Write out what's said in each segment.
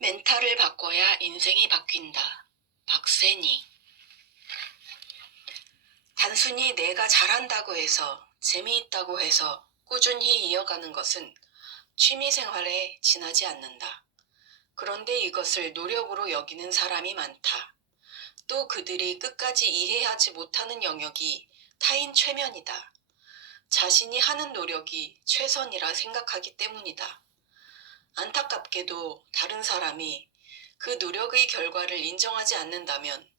멘탈을 바꿔야 인생이 바뀐다. 박세니. 단순히 내가 잘한다고 해서, 재미있다고 해서 꾸준히 이어가는 것은 취미 생활에 지나지 않는다. 그런데 이것을 노력으로 여기는 사람이 많다. 또 그들이 끝까지 이해하지 못하는 영역이 타인 최면이다. 자신이 하는 노력이 최선이라 생각하기 때문이다. 안타깝게도 다른 사람이 그 노력의 결과를 인정하지 않는다면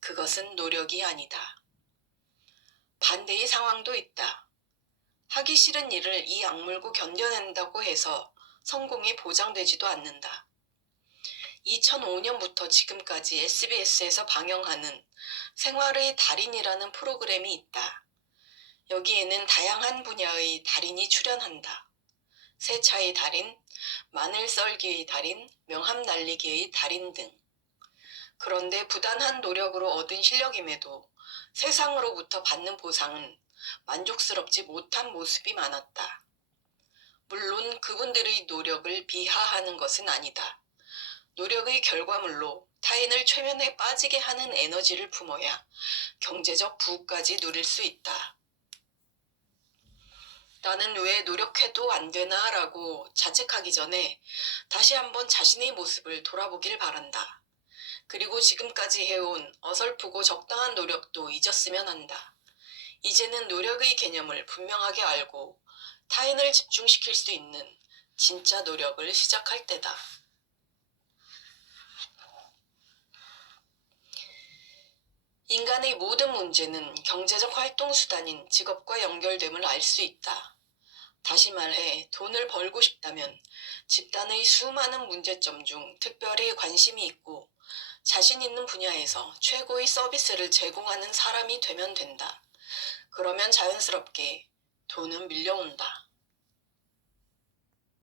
그것은 노력이 아니다. 반대의 상황도 있다. 하기 싫은 일을 이 악물고 견뎌낸다고 해서 성공이 보장되지도 않는다. 2005년부터 지금까지 SBS에서 방영하는 생활의 달인이라는 프로그램이 있다. 여기에는 다양한 분야의 달인이 출연한다. 세차의 달인, 마늘 썰기의 달인, 명함 날리기의 달인 등. 그런데 부단한 노력으로 얻은 실력임에도 세상으로부터 받는 보상은 만족스럽지 못한 모습이 많았다. 물론 그분들의 노력을 비하하는 것은 아니다. 노력의 결과물로 타인을 최면에 빠지게 하는 에너지를 품어야 경제적 부까지 누릴 수 있다. 나는 왜 노력해도 안 되나 라고 자책하기 전에 다시 한번 자신의 모습을 돌아보길 바란다. 그리고 지금까지 해온 어설프고 적당한 노력도 잊었으면 한다. 이제는 노력의 개념을 분명하게 알고 타인을 집중시킬 수 있는 진짜 노력을 시작할 때다. 인간의 모든 문제는 경제적 활동 수단인 직업과 연결됨을 알 수 있다. 다시 말해, 돈을 벌고 싶다면 집단의 수많은 문제점 중 특별히 관심이 있고 자신 있는 분야에서 최고의 서비스를 제공하는 사람이 되면 된다. 그러면 자연스럽게 돈은 밀려온다.